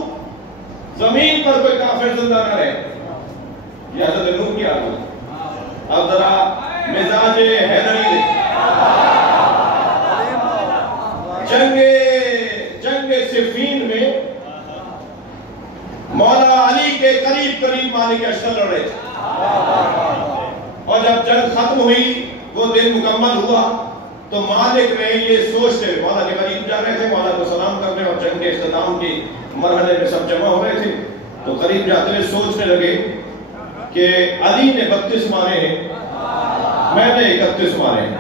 زمین پر کوئی کافر زندہ نہ رہے. یہ حضرت نوح کی آرزو. اب ذرا مزاج حیدری دے. جنگ صفین میں مولا علی کے قریب مالک اشتر لڑ رہے تھے، اور جب جنگ ختم ہوئی، وہ دن مکمل ہوا، تو مالک نے یہ سوچتے مولا کے قریب جا رہے تھے، مولا کو سلام کرنے، اور جنگ کے اختتام کے مرحلے میں سب جمع ہو رہے تھے، تو قریب جاتے ہوئے سوچنے لگے کہ علی نے 32 مارے ہیں، میں نے 31 مارے ہیں،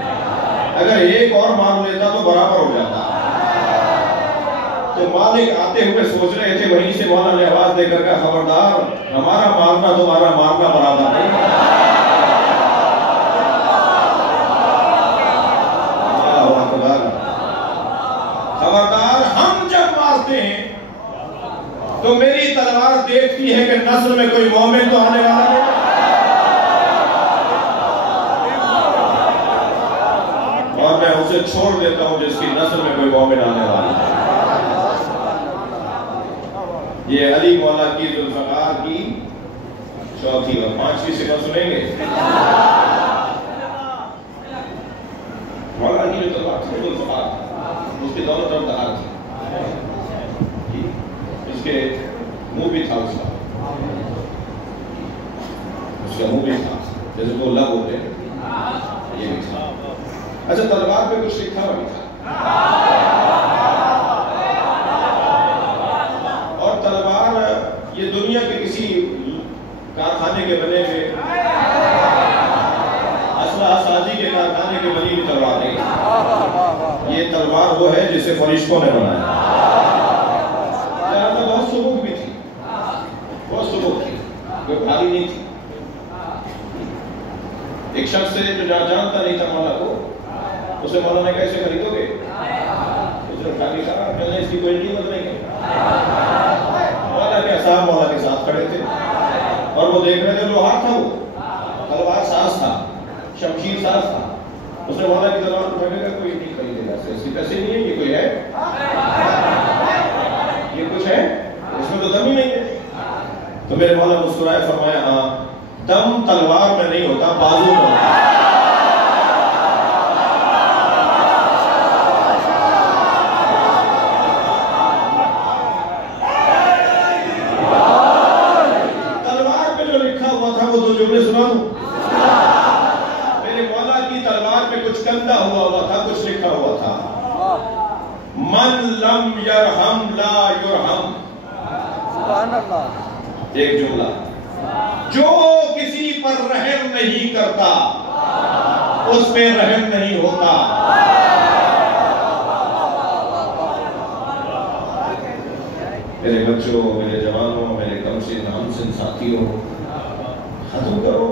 اگر ایک اور مار لیتا تو برابر ہو جاتا. تو مالک آتے ہوئے سوچ رہے تھے، وہیں سے مولا نے آواز دے کر کہا، خبردار، ہمارا مارنا تمہارا مارنا برابر نہیں. خبردار، ہم جب مارتے ہیں تو میری تلوار دیکھتی ہے کہ نسل میں کوئی مومن تو آنے والا نہیں، اور میں اسے چھوڑ دیتا ہوں جس کی نسل میں کوئی مومن آنے والا ہے. یہ علی مولا کی ذوالفقار کی چوتھی اور 5ویں صفت سنیں گے. مولا کی جو تلوار تھی ذوالفقار، اس کے دونوں طرف دھار تھی، اس کے منہ بھی تھا، اس کا منہ بھی تھا، جیسے وہ لب ہوتے ہیں، یہ بھی تھا. اچھا، تلوار پہ کچھ لکھا ہوا بھی تھا، اور تلوار یہ دنیا کے کسی کارخانے کے بنے ہوئے، اسلحہ سازی کے کارخانے کے بنی ہوئی تلوار نہیں. یہ تلوار وہ ہے جسے فرشتوں نے بنایا. بہت سبک بھی تھی، بہت سبک تھی، کوئی بھاری نہیں تھی. ایک شخص سے جو جانتا نہیں تھا مولا کو، اسے مولا نے کیسے خریدو گے؟ اس نے کھا کے کہا، میں نے اس کی کوئی قیمت نہیں ہے. مولا کے اصحاب مولا کے ساتھ کھڑے تھے، اور وہ دیکھ رہے تھے، لوہار تھا، وہ تلوار ساز تھا، شمشیر ساز تھا. اس نے مولا کی تلوار اٹھا کے کہا، کوئی نہیں خریدے گا، اس کی پیسے نہیں ہے، یہ کوئی ہے، یہ کچھ ہے، اس میں تو دم ہی نہیں ہے. تو میرے مولا مسکرائے، فرمایا، ہاں، دم تلوار میں نہیں ہوتا، بازو میں ہوتا. تلوار پہ جو لکھا ہوا تھا وہ دو جملے سنا دوں. میرے مولا کی تلوار پہ کچھ کندہ ہوا تھا، کچھ لکھا ہوا تھا، من لم یرحم لا یرحم. سبحان اللہ. ایک جملہ، جو کسی پر رحم نہیں کرتا اس پہ رحم نہیں ہوتا. میرے بچوں، میرے جوانوں، میرے کم سن ہم سن ساتھیوں، ختم کرو.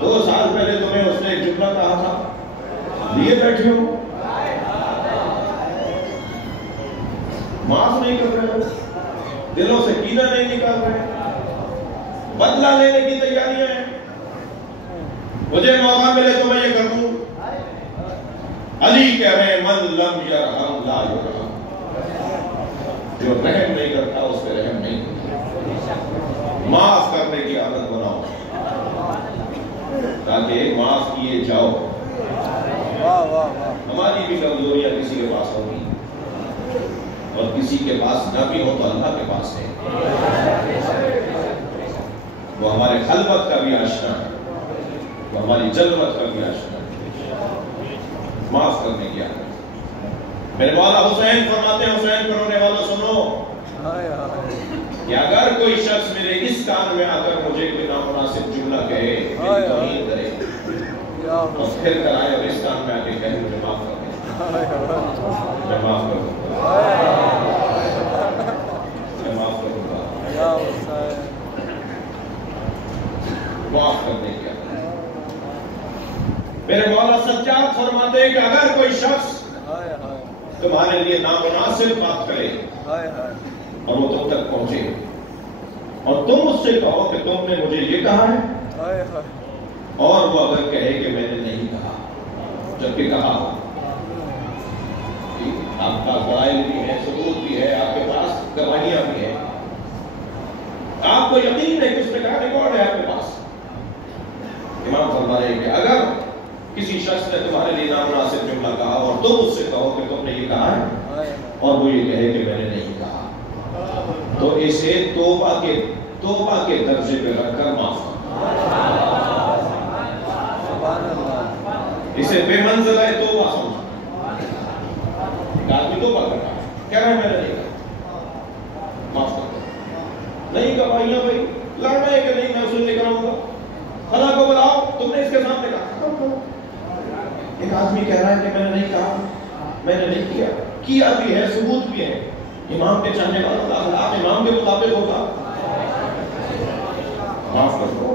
2 سال پہلے تمہیں اس نے ایک جملہ کہا تھا، لیے بیٹھے ہو، معاف نہیں کر رہے ہو، دلوں سے کینہ نہیں نکال رہے، بدلہ لینے کی تیاریاں ہیں. مجھے موقع ملے تو میں یہ کر دوں. علی کہہ رہے ہیں من لم یرحم لا یرحم، جو رحم نہیں کرتا اس پہ رحم نہیں کرتا۔ معاف کرنے کی عادت بناؤ تاکہ معاف کیے جاؤ۔ واہ واہ واہ، ہماری بھی کمزوریاں کسی کے پاس ہوگی، اور کسی کے پاس نہ بھی ہو تو اللہ کے پاس ہے، وہ ہمارے خلوت کا بھی آشنا ہے، وہ ہماری جلوت کا بھی آشنا ہے۔ معاف کرنے کی عادت۔ میرے مولا حسین فرماتے ہیں، حسین پر رونے والوں سنو ہائے ہائے، کہ اگر کوئی شخص میرے اس کان میں آ کر مجھے کوئی نامناسب جملہ کہے، میری توہین کرے، یا اور پھر کر آئے اور اس کان میں آ کے کہے مجھے معاف کر دیں، میں معاف کر دوں گا، میں معاف کر دوں گا۔ یا حسین، معاف کرنے کی عادت۔ میرے مولا سجاد فرماتے ہیں کہ اگر کوئی شخص ہائے ہائے، تمہارے لیے نامناسب بات کرے ہائے ہائے، اور وہ تم تک پہنچے اور تم اس سے کہو کہ تم نے مجھے یہ کہا ہے، ہائے ہائے، اور وہ اگر کہے کہ میں نے نہیں کہا جبکہ کہا ہو، آپ کا دلائل بھی ہے، ثبوت بھی ہے، آپ کے پاس گواہیاں بھی ہیں، آپ کو یقین ہے کہ اس نے کہا، ریکارڈ ہے آپ کے پاس۔ امام فرما رہے ہیں کہ اگر کسی شخص نے تمہارے لیے نامناسب جملہ کہا اور تم اس سے کہو کہ تم نے یہ کہا ہے اور وہ یہ کہے کہ میں نے نہیں کہا، تو اسے توبہ کے درجے پہ رکھ کر معاف کرو، سبحان اللہ، اسے بے منزلہ توبہ سمجھو۔ ایک آدمی توبہ کر رہا ہے، کہہ رہا ہے میں نے نہیں کہا، معاف کر دو، نہیں گواہیاں بھائی لڑنا ہے کہ نہیں، میں اسے لے کر آؤں گا، فلاں کو بلاؤ، تم نے اس کے سامنے کہا۔ ایک آدمی کہہ رہا ہے کہ میں نے نہیں کہا، میں نے نہیں کیا بھی ہے، ثبوت بھی ہے، امام کے چاہنے والا کا اخلاق امام کے مطابق ہوگا، معاف کر دو،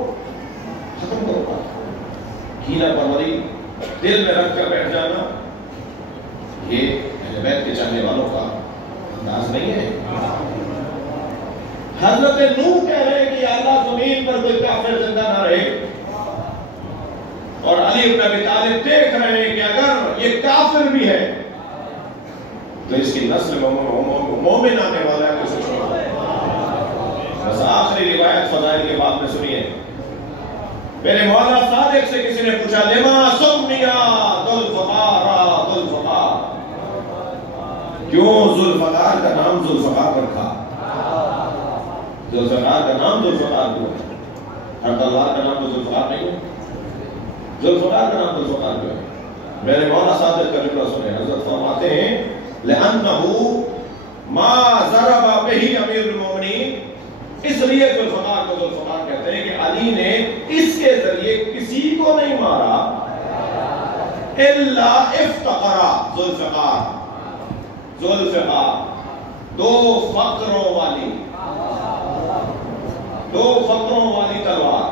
ختم کرو بات۔ کینہ پروری دل میں رکھ کر بیٹھ جانا یہ اہل بیت کے چاہنے والوں کا انداز نہیں ہے۔ حضرت نوح کہہ رہے ہیں کہ یا اللہ زمین پر کوئی کافر زندہ نہ رہے، اور علی بن ابی طالب دیکھ رہے ہیں کہ اگر یہ کافر بھی ہے تو اس کی نسل مومن آنے والا ہے، کچھ نہیں ہوگا۔ بس آخری روایت فضائل کے بعد میں سنیے، میرے مولا صادق سے کسی نے پوچھا لما سمیا ذوالفقار، ذوالفقار، کیوں ذوالفقار کا نام ذوالفقار رکھا؟ ذوالفقار کا نام ذوالفقار کیوں ہے؟ ہر تلوار کا نام تو ذوالفقار نہیں ہے، ذوالفقار کا نام ذوالفقار کیوں ہے؟ میرے مولا صادق کا جملہ سنیں، حضرت فرماتے ہیں لأنه ما ضرب به امیر المومنین، اس لیے ذوالفقار کو ذوالفقار کہتے ہیں کہ علی نے اس کے ذریعے کسی کو نہیں مارا الا افتقرا، ذوالفقار، ذوالفقار دو فقروں والی تلوار۔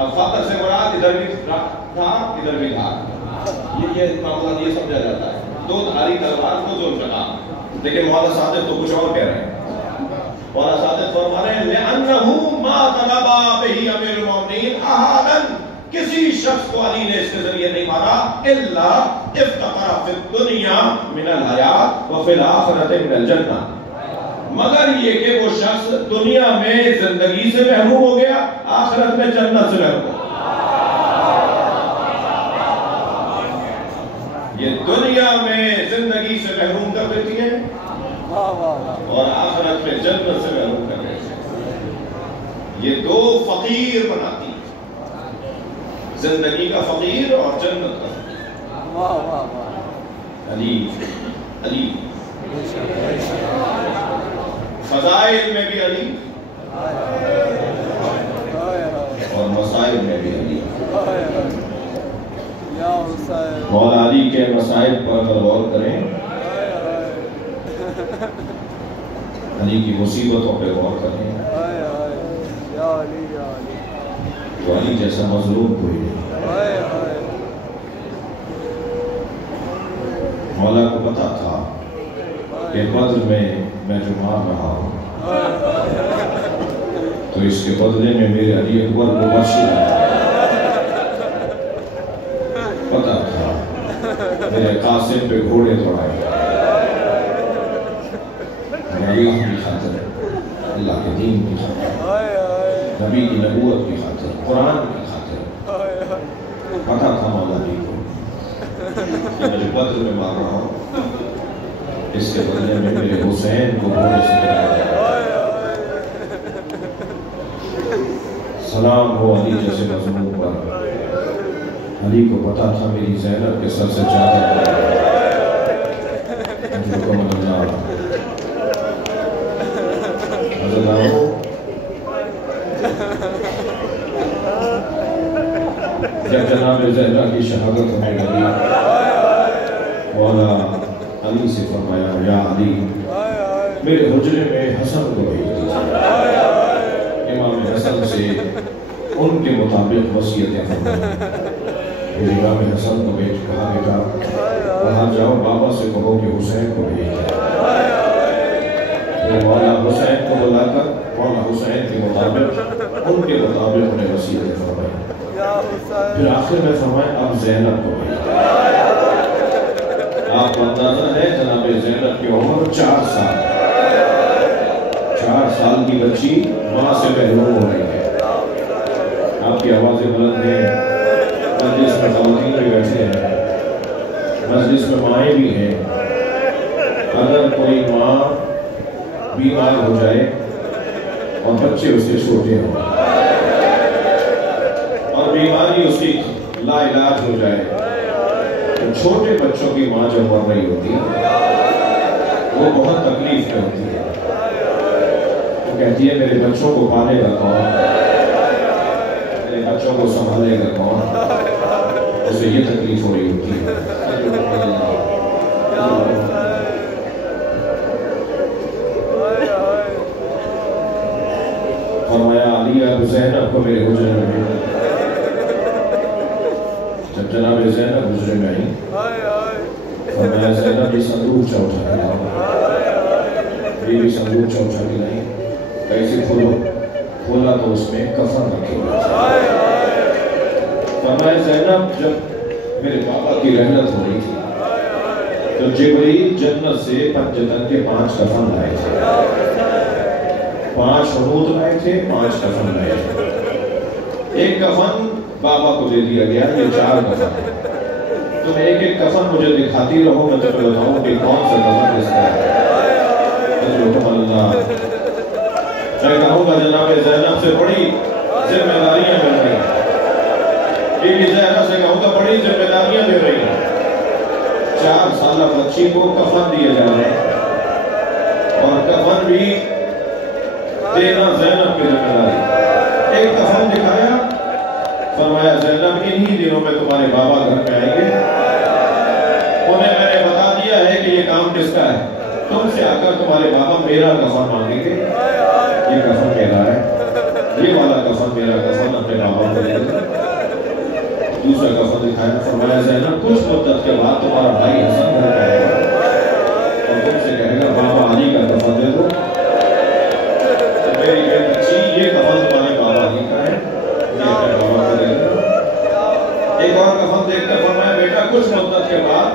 اب فقر سے مراد ادھر بھی دھار ادھر بھی دھار، یہ معاملہ یہ سمجھا جاتا ہے، دو دھاری تلوار کو ذوالفقار۔ لیکن مولا صادق تو کچھ اور کہہ رہے ہیں، مولا صادق فرما رہے ہیں لأنه ما طلب به امیر المومنین احدا، کسی شخص کو علی نے اس کے ذریعے نہیں مارا الا افتقر فی الدنیا من الحیات وفی الآخرۃ من الجنہ، مگر یہ کہ وہ شخص دنیا میں زندگی سے محروم ہو گیا، آخرت میں جنت سے محروم ہو گیا۔ یہ دنیا میں زندگی سے محروم کر دیتی ہے اور آخرت میں جنت سے محروم کر دیتی ہے۔ یہ دو فقیر بناتی ہے، زندگی کا فقیر اور جنت کا فقیر۔ علی علی فضائل میں بھی علی اور مسائل میں بھی علی۔ مولا علی کے مسائل پر اگر غور کریں، علی کی مصیبتوں پہ غور کریں تو علی جیسا مظلوم کوئی نہیں۔ مولا کو پتا تھا کہ بدر میں جو مار رہا ہوں تو اس کے بدلے میں میرے علی اکبر مبشر ہے، پتا تھا میرے قاسم پہ گھوڑے دوڑائے اللہ کی خاطر، اللہ کے دین کی خاطر، نبی کی نبوت کی خاطر، قرآن کی خاطر پتا تھا مولا علی کو کہ میں جو بدر میں مار رہا ہوں اس کے بدلے میں میرے حسین کو گھوڑے سے گرایا جائے۔ سلام ہو علی جیسے مظلوم پر، علی کو پتا تھا میری زینب کے سر سے چادر حضرت جب جناب زہرا کی شہادت ہونے لگی، مولا علی سے فرمایا یا علی میرے حجرے میں حسن کو بھیج دیجیے، امام حسن سے ان کے مطابق وصیتیں فرمائیں۔ پھر امام حسن کو بھیج کہا بیٹا وہاں جاؤ بابا سے کہو کہ حسین کو بھیج دیں۔ پھر مولا حسین کو بلا کر مولا حسین کے مطابق ان کے مطابق انہیں وصیتیں فرمائیں۔ پھر آخر میں فرمائیں اب زینب کو بھیج دیں۔ آپ کو اندازہ ہے جناب زینب کی عمر 4 سال، 4 سال کی بچی ماں سے محروم ہو رہی ہے۔ آپ کی آوازیں بلند ہیں، مجلس میں خواتین بھی بیٹھے ہیں، مجلس میں مائیں بھی ہیں۔ اگر کوئی ماں بیمار ہو جائے اور بچے اس کے چھوٹے ہوں اور بیماری اس کی لا علاج ہو جائے تو چھوٹے بچوں کی ماں جو مر رہی ہوتی ہے وہ بہت تکلیف میں ہوتی ہے۔ وہ کہتی ہے میرے بچوں کو پالے گا کون، میرے بچوں کو سنبھالے گا کون، اسے یہ تکلیف ہو رہی ہوتی ہے۔ فرمایا علی اب زینب کو میرے حجرے میں بھیج۔ جب جناب زینب حجرے میں آئی فرمایا زینب یہ صندوق اٹھا کے لاؤ، یہ بھی صندوق اٹھا کے لائی، کیسے کھولو، کھولا تو اس میں کفن رکھے ہوئے تھے۔ فرمایا زینب جب میرے بابا کی رحلت ہو رہی تھی تو جبریل جنت سے پنجتن کے 5 کفن لائے تھے، 5 حنوط لائے تھے، 5 کفن لائے تھے۔ ایک کفن بابا کو دے دیا گیا، یہ 4 کفن ہے۔ تم ایک ایک کفن مجھے دکھاتی رہو، میں تمہیں بتاؤں کہ کون سا کفن کس کا ہے۔ حضرت اللہ میں کہوں گا جناب زینب سے بڑی ذمہ داریاں مل رہی ہیں، بی بی زہرا سے کہوں گا بڑی ذمہ داریاں مل رہی ہیں۔ 4 سالہ بچی کو کفن دیے جا رہے ہیں اور کفن بھی دینا زینب کی ذمہ داری۔ ایک کفن دکھایا، فرمایا زینب انہی دنوں میں تمہارے بابا گھر میں آئیں گے، انہیں میں نے بتا دیا ہے کہ یہ کام کس کا ہے، تم سے آ کر تمہارے بابا میرا کفن مانگیں گے۔ یہ کفن کہہ رہا ہے، یہ والا کفن میرا کفن اپنے بابا کو دے دے۔ دوسرا کفن دکھایا، فرمایا زینب کچھ مدت کے بعد تمہارا بھائی حسن گھر میں آئے گا اور تم سے کہے گا بابا علی کا کفن دے دو۔ میری بچی یہ کفن تمہارے بابا علی کا ہے، یہ اپنے بابا کو دے دو۔ ایک اور کفن دیکھ کر فرمایا بیٹا کچھ مدت کے بعد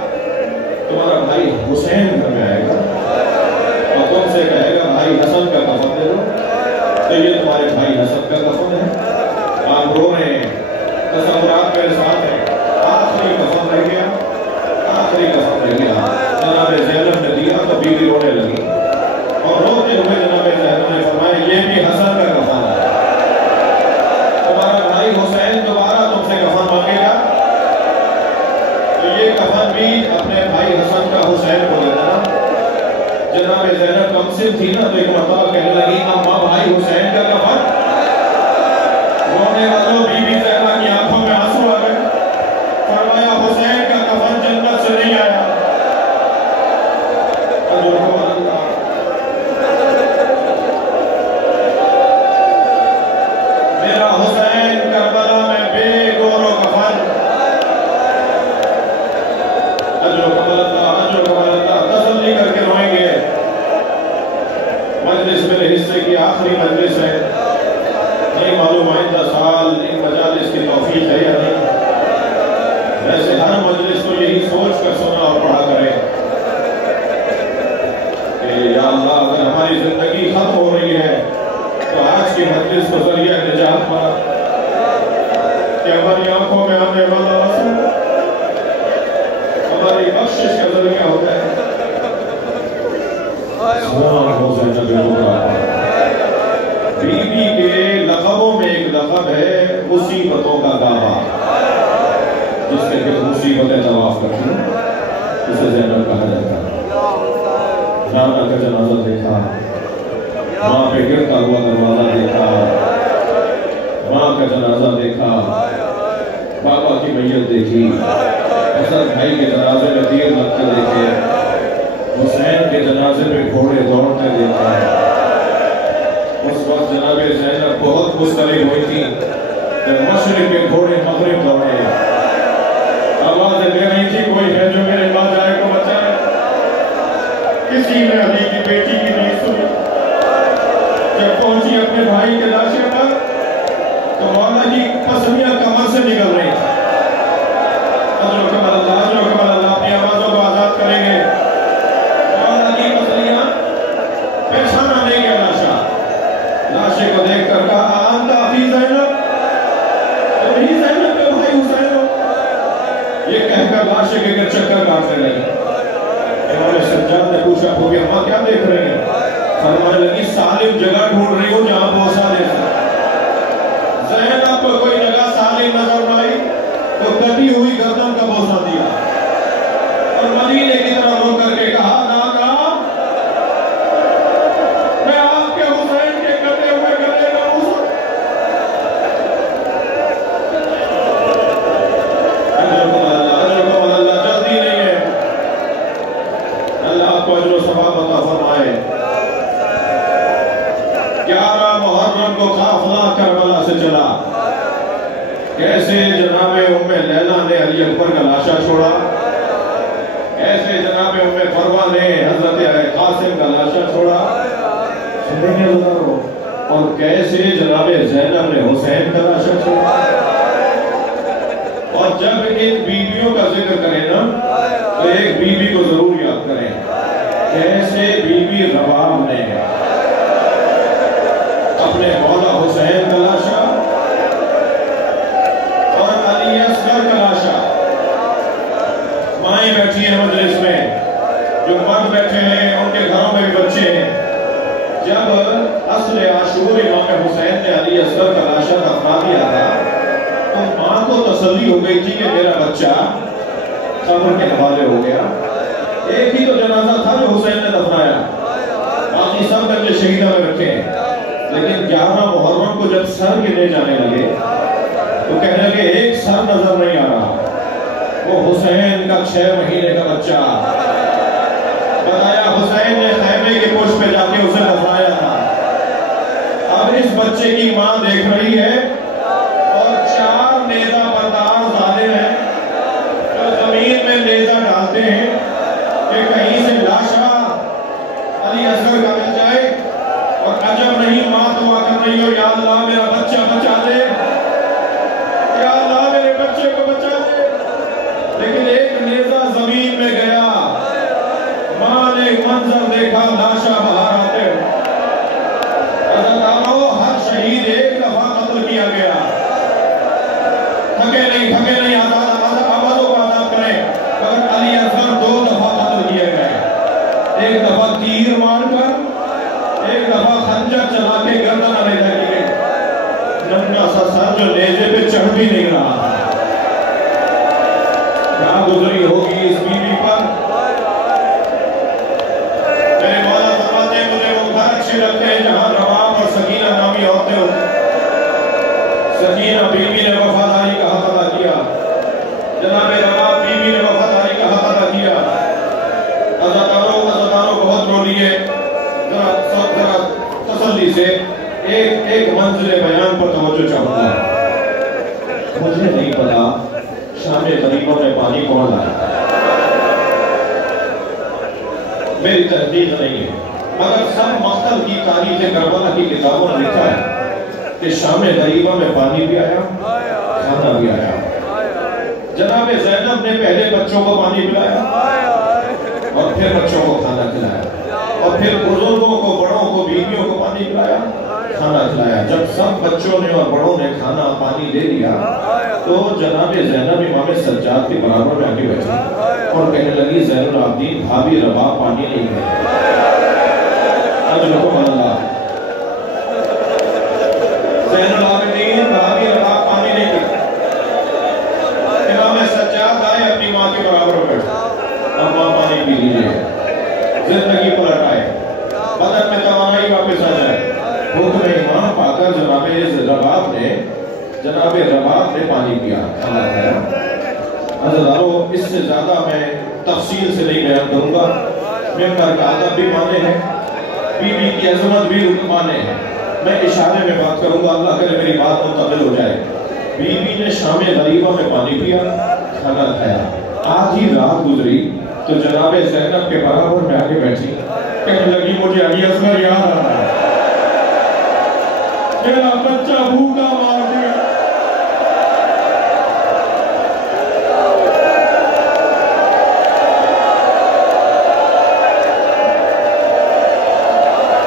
تمہارا بھائی حسین گھر میں آئے گا اور تم سے کہے گا بھائی حسن کا کفن دے دو۔ تو یہ تمہارے بھائی حسن کا کفن ہے۔ آپ رو رہے ہیں، تصورات میرے ساتھ ہیں، آخری کفن رہ گیا، آخری کفن رہ گیا۔ جناب زینب نے دیا تو بیوی رونے لگی اور روتے ہوئے جناب زینب نے فرمایا یہ بھی حسن کا کفن ہے، تمہارا بھائی حسین دوبارہ تم سے کفن مانگے گا تو یہ کفن بھی اپنے بھائی حسن کا حسین کو دے دینا۔ جناب زینب کم سے تھی نا تو ایک مرتبہ کہنے لگی اماں بھائی حسین کا کفن، رونے والوں بی بی زہرا کی آنکھوں میں آنسو آ گئے۔ فرمایا حسین کا کفن جنت سے نہیں آیا۔ میرا حسین کربلا میں بے گور و کفن، اجرکم اللہ، تسلی کر کے روئیں گے۔ مجلس میرے حصے کی آخری مجلس ہے، نہیں معلوم آئندہ سال ان مجالس کی توفیق ہے یا نہیں۔ ویسے ہر مجلس کو یہی سوچ کر سنا اور جس کو ذریعہ نجات بنا کہ ہماری آنکھوں میں آنے والا آنسو ہماری بخشش کا ذریعہ ہوتا ہے۔ سلام ہو زینب رکابہ، بی بی کے لقبوں میں ایک لقب ہے مصیبتوں کا کعبہ، جس سے کہ مصیبتیں طواف کرتی ہیں اسے زینب کہا جاتا ہے۔ نانا کا جنازہ دیکھا، ماں پہ گرتا ہوا دروازہ دیکھا، ماں کا جنازہ دیکھا، بابا کی میت دیکھی، حسن بھائی کے جنازے میں تیر لگتے دیکھے، حسین کے جنازے پہ گھوڑے دوڑتے دیکھا۔ اس وقت جناب زینب بہت مضطرب ہوئی تھی جب مشرق کے گھوڑے مغرب دوڑے، آوازیں دے رہی تھی کوئی ہے جو میرے ماں جائے کو بچائے۔ کسی نے علی کی بیٹی کی نہیں سنی، جب پہنچی اپنے بھائی کے لاشے پر تو مولا کی پسلیاں کمر سے نکل رہی تھی۔ اجر کمال اللہ، اجر کمال اللہ، اپنی آوازوں کو آزاد کریں گے۔ مولا کی پسلیاں پہچانا نہیں گیا لاشا، لاشے کو دیکھ کر کہا انت اخی زینب، تمہیں زینب کے بھائی حسین ہو؟ یہ کہہ کر لاشے کے گرد چکر کاٹنے لگے۔ امام سجاد نے پوچھا پھوپھی اماں کیا دیکھ رہے ہیں؟ فرمانے لگی سالم جگہ ڈھونڈ رہی ہو جہاں بوسہ دے سکتے۔ زینب کو کوئی جگہ سالم نظر نہ آئی تو کٹی ہوئی گردن کا بوسہ دیا اور مدینے کی طرح رو کر کے کہا نانا میں آپ کے حسین کے کٹے ہوئے گلے کا بوسہ۔ اجرکم اللہ، جلدی نہیں ہے، اللہ آپ کو اجر و ثواب عطا فرمائے۔ 11 محرم کو قافلہ کربلا سے چلا، کیسے جناب ام لیلہ نے علی اکبر کا لاشا چھوڑا، کیسے جناب ام فروہ نے حضرت قاسم کا لاشا چھوڑا، سنیں گے ہزاروں، اور کیسے جناب زینب نے حسین کا لاشا چھوڑا۔ اور جب ان بیویوں کا ذکر کریں نا تو ایک بیوی کو ضرور یاد کریں، کیسے بیوی رباب نے اپنے مولا حسین کا لاشا اور علی اصغر کا لاشا، مائیں بیٹھی ہیں مجلس میں، جو مرد بیٹھے ہیں ان کے گھروں میں بھی بچے ہیں، جب عصر عاشور امام حسین نے علی اصغر کا لاشا دفنا دیا تھا تو ماں کو تسلی ہو گئی تھی کہ میرا بچہ قبر کے حوالے ہو گیا۔ ایک ہی تو جنازہ تھا جو حسین نے دفنایا، باقی سب بچے شہیدہ میں رکھے ہیں، لیکن 11 محرم کو جب سر گنے جانے لگے تو کہنے لگے ایک سر نظر نہیں آ رہا، وہ حسین کا 6 مہینے کا بچہ، بتایا حسین نے خیمے کے پشت پہ جا کے اسے دفنایا تھا۔ اب اس بچے کی ماں دیکھ رہی ہے اور 4 نیزہ بردار ظالم ہیں جو زمین میں نیزہ ڈالتے ہیں کہ کہیں سے لاشا علی اصغر کا مل جائے، اور عجب نہیں ماں دعا کر رہی ہو یا اللہ میرا بچہ بچا دے، یا اللہ میرے بچے کو بچا دے، لیکن ایک نیزہ زمین میں گیا، ماں نے منظر دیکھا لاشا باہر آتے ہو۔ عزیزانو ہر شہید ایک دفعہ قتل کیا گیا، تھکے نہیں آبادوں کو آزاد کریں، مگر علی اصغر 2 دفعہ قتل کیے گئے، ایک دفعہ تیر مار کر، ایک دفعہ خنجر چلا کے گردن علیحدہ کی گئی، ننگا سا سر جو نیزے پہ چڑھ بھی نہیں رہا، کیا گزری ہوگی اس بیوی پر۔ میرے مولا فرماتے ہیں مجھے وہ گھر اچھے لگتے ہیں جہاں رباب اور سکینہ نامی عورتیں ہوں۔ سکینہ بیوی نے وفاداری کا حق ادا کیا، جناب رباب بیوی نے وفاداری کا حق ادا کیا۔ عزتانوں بہت رو لیے، ذرا تسلی سے ایک منزل بیان پر توجہ چاہوں گا۔ مجھے نہیں پتا شام غریبوں میں پانی کون لایا، میری تحقیق نہیں ہے، مگر سب مقتل کی تاریخ کربلا کی کتابوں نے لکھا ہے کہ شام غریبوں میں پانی بھی آیا، کھانا بھی آیا۔ جناب زینب نے پہلے بچوں کو پانی پلایا اور پھر بچوں کو کھانا کھلایا، اور پھر بزرگوں کو، بڑوں کو، بیویوں کو پانی پلایا، کھانا کھلایا۔ جب سب بچوں نے اور بڑوں نے کھانا پانی لے لیا تو جناب زینب امام سجاد کے برابر میں آگے بیٹھی اور کہنے لگی زین العابدین بھابی رباب پانی نہیں ہے۔ اجرکم اللہ، زین العابدین بھابی رباب پانی نہیں ہے۔ امام سجاد آئے اپنی ماں کے برابر میں بیٹھے، اب ماں پانی پی لیجئے، زندگی پلٹ آئے، بدن میں توانائی واپس آ جائے۔ حکم امام پا کر جناب رباب نے پانی پیا، کھانا کھایا۔ عزیزانو، اس سے زیادہ میں تفصیل سے نہیں بیان کروں گا، ممبر کا ادب بھی مانے ہیں، بی بی کی عظمت بھی مانے ہیں، میں اشارے میں بات کروں گا، اللہ کرے میری بات منتقل ہو جائے۔ بی بی نے شام غریبہ میں پانی پیا، کھانا کھایا۔ آدھی رات گزری تو جناب زینب کے برابر میں آگے بیٹھی، کہنے لگی مجھے علی اصغر یاد آ رہا ہے، میرا بچہ بھوکا